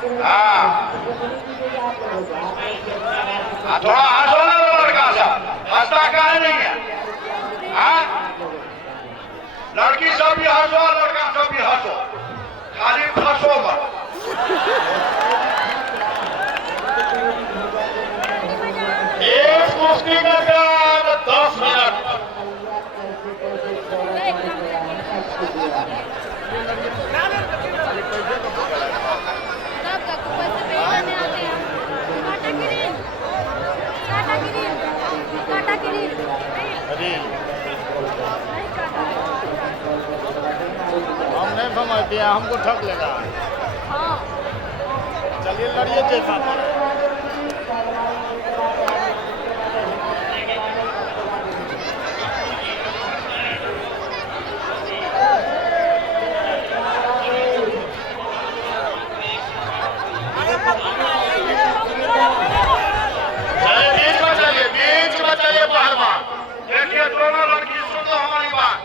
हाँ थोड़ा हंसो ना लड़का सब, हंसता काहे नहीं है? हाँ लड़की सब भी हंसो, लड़का सब भी हंसो, खाली फंसो मत। एक कुश्ती का टाइम 10 मिनट। हम नहीं समझते हैं, हमको ठग लेगा। चलिए लड़िए जैसा देखिए दोनों लड़की सुन लो हमारी बात,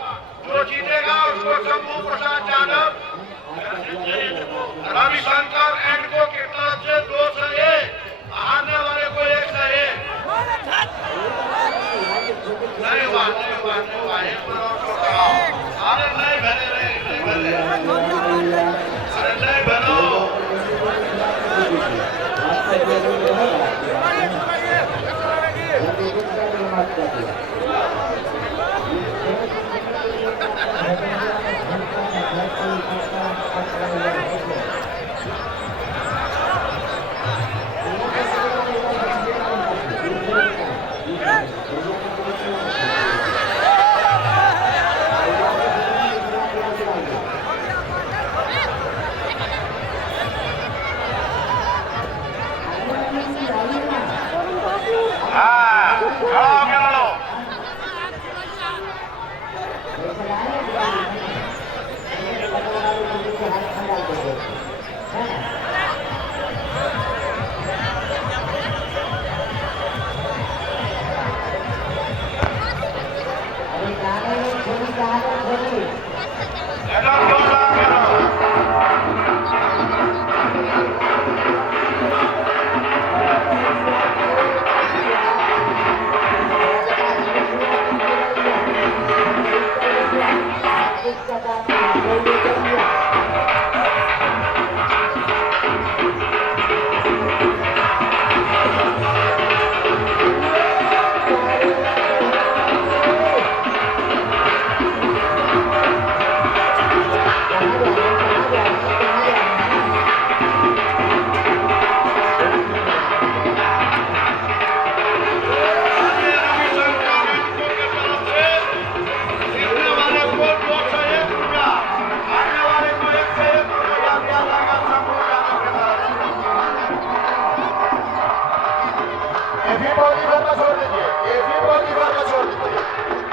जो जीतेगा उसको शंभू प्रसाद यादव रविशंकर एंड को की तरफ से 2 से 1, हारने वाले को 1 से 1। नहीं हुआ एक अरे नहीं भले अरे नहीं भलो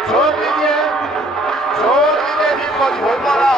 छोड़ दीजिए, बहुत बड़ा